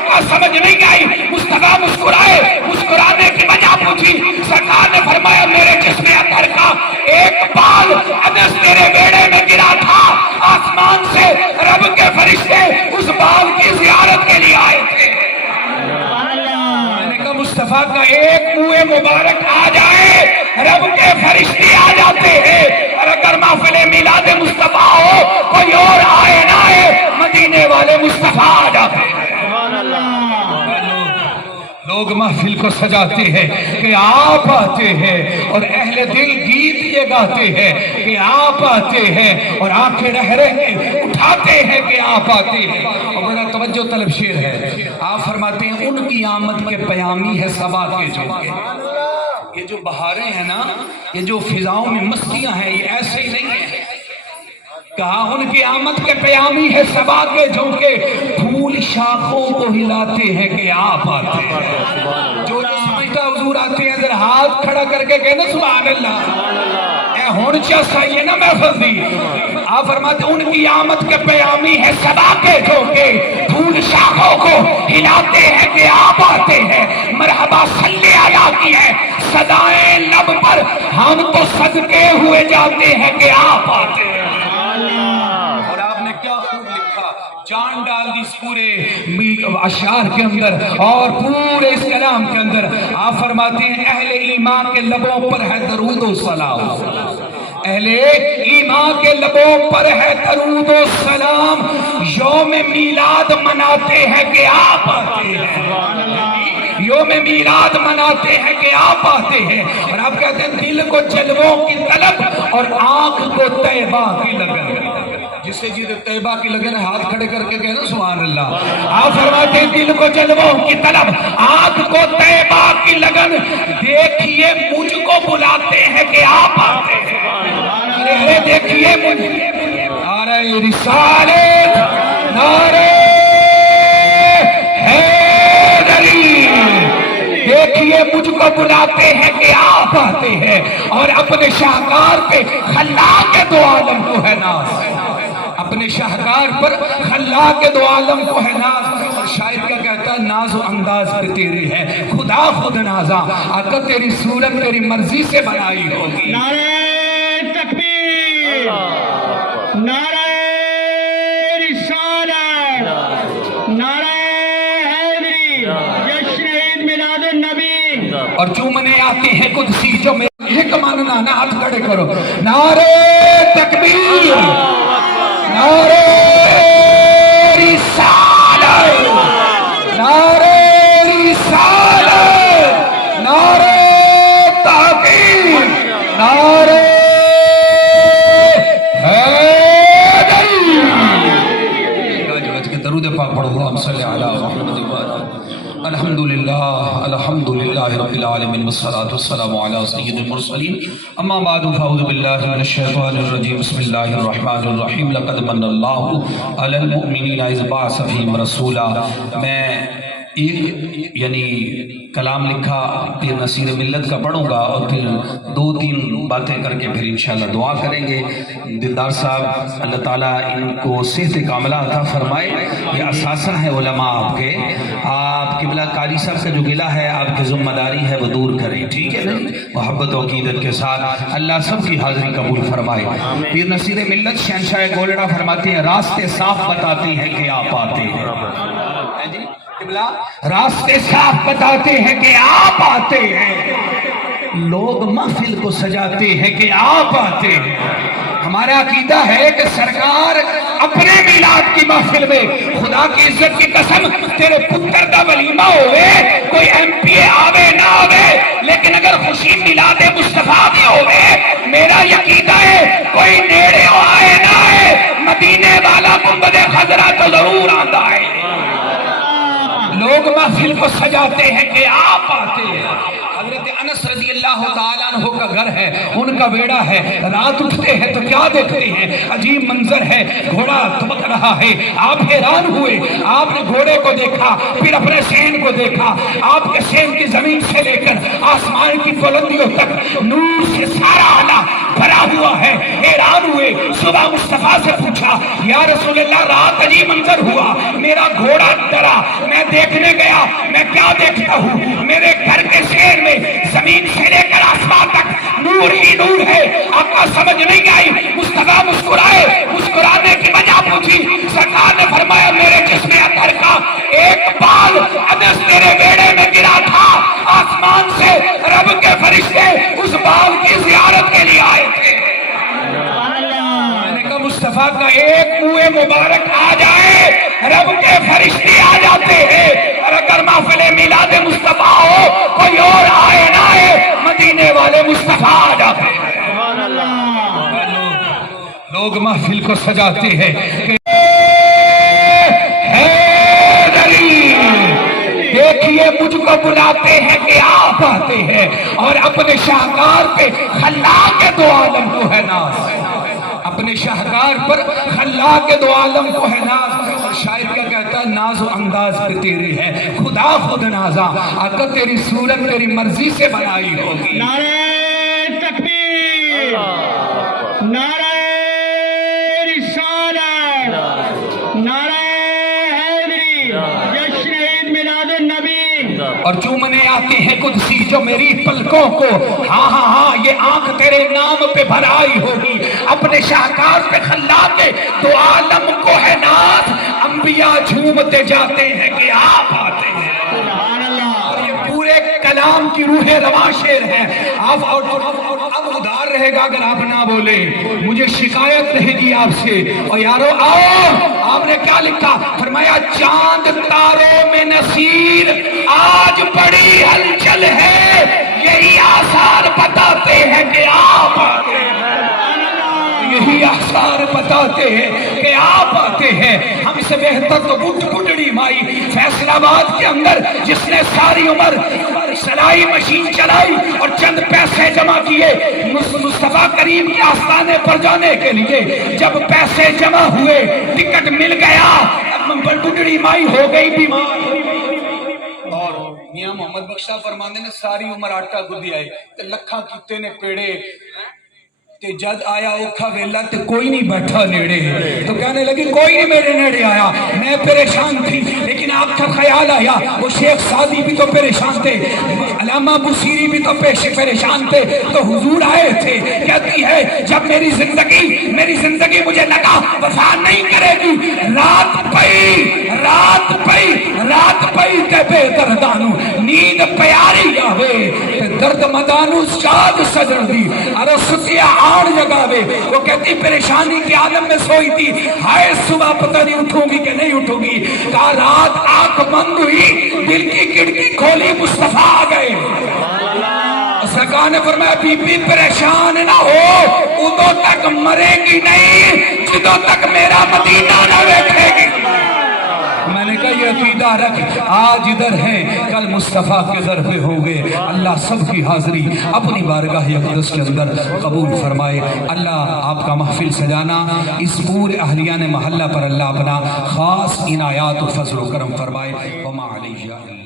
توقع سمجھ نہیں آئی. مصطفیٰ مسکرائے, مسکرانے کی وجہ پوچھی. سرکار نے فرمایا میرے جسم اطہر کا ایک بال انس تیرے بیڑے میں گرا تھا, آسمان سے رب کے فرشتے اس بال کی زیارت کے لیے آئے تھے. میں نے کہا مصطفیٰ کا ایک منہ مبارک آ جائے رب کے فرشتے آ جاتے ہیں, اور اگر محفل میلاد مصطفیٰ ہو کوئی اور آئے نہ آئے مدینے والے مصطفیٰ آ جاتے ہیں. لوگ محفل کو سجاتے ہیں کہ آپ آتے ہیں, اور اہل دل گیت یہ گاتے ہیں کہ آپ آتے ہیں, اور آنکھیں رہ رہے اٹھاتے ہیں کہ آپ آتے ہیں. اور بڑا توجہ طلب شعر ہے. آپ فرماتے ہیں ان کی آمد کے پیامی ہے صبا کے جھونکے. یہ جو بہاریں ہیں نا, یہ جو فضاؤں میں مستیاں ہیں, یہ ایسے ہی نہیں ہیں. کہا ان کی آمد کے پیامی ہے صبا کے جھونکے, پھول شاخوں کو ہلاتے ہیں کہ آپ آتے ہیں. جو سمجھتا حضور آتے ہیں ذرا ہاتھ کھڑا کر کے کہنا سبحان اللہ. اے ہون چاہتا یہ نہ محفظ دی. آپ فرماتے ان کی آمد کے پیامی ہے صبا کے جھونکے, پھول شاخوں کو ہلاتے ہیں کہ آپ آتے ہیں. مرحبا صلی علیہ کی ہے صدائیں لب پر, ہم تو صدقے ہوئے جاتے ہیں کہ آپ آتے ہیں. اور آپ نے کیا خوب لکھا, جان ڈال دی اس پورے اشعار کے اندر اور پورے اس کلام کے اندر. آپ فرماتے ہیں اہل ایمان کے لبوں پر ہے درود و سلام, اہل ایمان کے لبوں پر ہے درود و سلام, یوم میلاد مناتے ہیں کہ آپ آتے ہیں, یوم میلاد مناتے ہیں کہ آپ آتے ہیں. اور آپ کہتے ہیں دل کو جلووں کی طلب اور آنکھ کو طیبہ کی لگن. جسے جیتے طیبہ کی لگن ہاتھ کھڑے کر کے کہنا سبحان اللہ. آپ فرماتے ہیں دل کو جلووں کی طلب, آنکھ کو طیبہ کی لگن, دیکھیے مجھ کو بلاتے ہیں کہ آپ آتے ہیں. ارے دیکھیے مجھ, نعرہ رسالت, نعرہ حیدری, دیکھیے مجھ کو بلاتے ہیں کہ آپ آتے ہیں. اور اپنے شاہکار پہ خلاق دو عالم کو ہے ناز, اپنے شاہکار پر خلاق دو عالم کو ہے ناز. اور شاعر کا کہتا ہے ناز و انداز پہ تیری ہے خدا خود نازا, آقا تیری صورت تیری مرضی سے بنائی ہوگی. نعرہ تکبیر, نعرہ رسالت, نعرہ حیدری, جشن عید میلاد النبی. اور چومنے آتے ہیں قدسی جو میں ایک ماننا نہ, ہاتھ کھڑے کرو. نعرہ تکبیر, نعرہ رسالت, نعرہ رسالت, نعرہ تحقیق, نعرہ حیدری. گاج کے درود پاک پڑھو, اللہم صلی علی محمد. الحمدللہ الحمدللہ رب العالمین والصلاة والسلام علی سید المرسلین. اما بعد فاعوذ باللہ من الشیطان الرجیم. بسم اللہ الرحمن الرحیم. لقد من اللہ علی المؤمنین اذ بعث فیہم رسولا. میں ایک یعنی کلام لکھا پھر نصیر ملت کا پڑھوں گا, اور پھر دو تین باتیں کر کے پھر انشاءاللہ دعا کریں گے. دلدار صاحب اللہ تعالیٰ ان کو صحت کاملہ عطا فرمائے. یہ اساسہ ہے علماء آپ کے. آپ قبلہ قاری صاحب کا جو گلہ ہے آپ کی ذمہ داری ہے وہ دور کریں, ٹھیک ہے نا, محبت و عقیدت کے ساتھ. اللہ سب کی حاضری قبول فرمائے. پھر نصیر ملت شہنشاہ گولڑا فرماتے ہیں راستے صاف بتاتے ہیں کہ آپ آتے ہیں. راستے صاف بتاتے ہیں کہ آپ آتے ہیں. لوگ محفل کو سجاتے ہیں کہ آپ آتے ہیں. ہمارا عقیدہ ہے کہ سرکار اپنے میلاد کی محفل میں, خدا کی عزت کی قسم تیرے پتر کا ولیمہ ہوئے, کوئی ایم پی اے آوے نہ آوے, لیکن اگر خوشی میلاد مصطفیٰ کی ہوئے, میرا عقیدہ ہے کوئی نیڑے آئے نہ آئے, مدینے والا گنبد خضرا تو ضرور آتا ہے. لوگ محفل کو سجاتے ہیں کہ آپ آتے ہیں. حضرت انس رضی اللہ تعالیٰ عنہ کا گھر ہے، ان کا بیڑا ہے، رات اٹھتے ہیں تو کیا دیکھتے ہیں؟ عجیب منظر ہے، گھوڑا دھمک رہا ہے، آپ حیران ہوئے، آپ نے گھوڑے کو دیکھا، پھر اپنے سین کو دیکھا، آپ کے سین کی زمین سے لے کر آسمان کی بلندیوں تک نور سے سارا آلہ بھرا ہوا ہے، حیران ہوئے، صبح مصطفیٰ سے پوچھا یا رسول اللہ رات عجیب منظر ہوا، میرا گھوڑا ڈرا، میں دیکھنے گیا، میں کیا دیکھتا ہوں؟ میرے گھر کے سین میں زمین سے لے کر آسمان تک نور ہی نور ہے۔ آقا سمجھ نہیں آئی، مصطفیٰ مسکرائے، مسکرانے کی وجہ پوچھی، سرکار نے فرمایا میرے جسم اطہر کا ایک بال انس تیرے بیڑے میں گرا تھا، آسمان سے رب کے فرشتے اس بال کی زیارت کے لیے آئے تھے۔ میں نے کہا مصطفیٰ کا ایک منہ مبارک آ جائے رب کے فرشتے آ جاتے ہیں، اور اگر محفل میلاد مصطفیٰ ہو کوئی اور آئے نہ آئے مدینے والے مصطفیٰ آ جاتے ہیں۔ لوگ محفل کو سجاتے ہیں کہ دیکھیے مجھ کو بلاتے ہیں کہ آپ آتے ہیں، اور اپنے شاہکار پہ خلاق دو عالم کو ہے ناز، اپنے شاہکار پر خلاق دو عالم کو ہے ناز۔ اور شاعر کیا کہتا ہے؟ ناز و انداز پہ تیری ہے خدا خود نازا، آقا تیری صورت تیری مرضی سے بنائی ہوگی۔ نعرہ تکبیر، نعرہ رسالت، نعرہ حیدری، جشن عید میلاد النبی۔ اور چومنے آتے ہیں قدسی جو میری پلکوں کو، ہاں ہاں ہاں یہ آنکھ تیرے نام پہ بھرائی ہوگی، اپنے شاہکار پہ خلاق دو عالم کو ہے ناز، انبیاء جھومتے جاتے ہیں کہ آپ آتے ہیں۔ پورے کلام کی روح رواں شعر ہے۔ آپ اب ادھار رہے گا اگر آپ نہ بولے، مجھے شکایت رہے گی آپ سے۔ اور یارو آؤ، آپ نے کیا لکھا؟ فرمایا چاند تاروں میں نصیر آج بڑی ہلچل ہے، یہی آثار بتاتے ہیں کہ آپ آتے ہیں، یہی آثار بتاتے ہیں کہ آپ آتے ہیں۔ ہم سے بہتر تو بڈڑی مائی فیصل آباد کے اندر جس نے ساری عمر سلائی مشین چلائی اور چند پیسے جمع کیے مصطفیٰ کریم کے آستانے پر جانے کے لیے، جب پیسے جمع ہوئے ٹکٹ مل گیا، بڈڑی مائی ہو گئی بیمار۔ اور میاں محمد بخشا فرماندے نے ساری عمر آٹا گدی آئے تے لکھاں کیتے نے پیڑے تے جد آیا اوکھا ویلا تے کوئی نہیں بیٹھا نیڑے، تو کہنے لگی کوئی نہیں میرے نیڑے آیا، میں پریشان تھی لیکن آپ کا خیال آیا۔ وہ شیخ سعدی بھی تو پریشان تھے، علامہ بصیری بھی تو پریشان تھے، تو حضور آئے تھے۔ کہتی ہے جب میری زندگی مجھے لگا وفا نہیں کرے گی، رات پئی تے بے دردانو نیند پیاری آوے تے درد مدانو شاد سجن دی ارو ستیا آن جگاوے۔ وہ کہتی پریشانی کے عالم میں سوئی تھی، ہائے صبح پتہ نہیں اٹھوں گی کہ نہیں اٹھوں گی، کہا رات آنکھ بند ہوئی دل کی کھڑکی کھولی مصطفیٰ آ گئے۔ سرکار نے فرمایا بی بی پریشان نہ ہو، ادو تک مرے گی نہیں جدو تک میرا مدینہ نہ دیکھے گی۔ میں نے کہا یہ عقیدہ رکھ، آج ادھر ہے کل مصطفیٰ کے در پہ ہوگے۔ اللہ سب کی حاضری اپنی بارگاہ اقدس کے اندر قبول فرمائے۔ اللہ آپ کا محفل سجانا اس پورے اہلیان محلہ پر اللہ اپنا خاص عنایات و فضل و کرم فرمائے۔ وما علیہ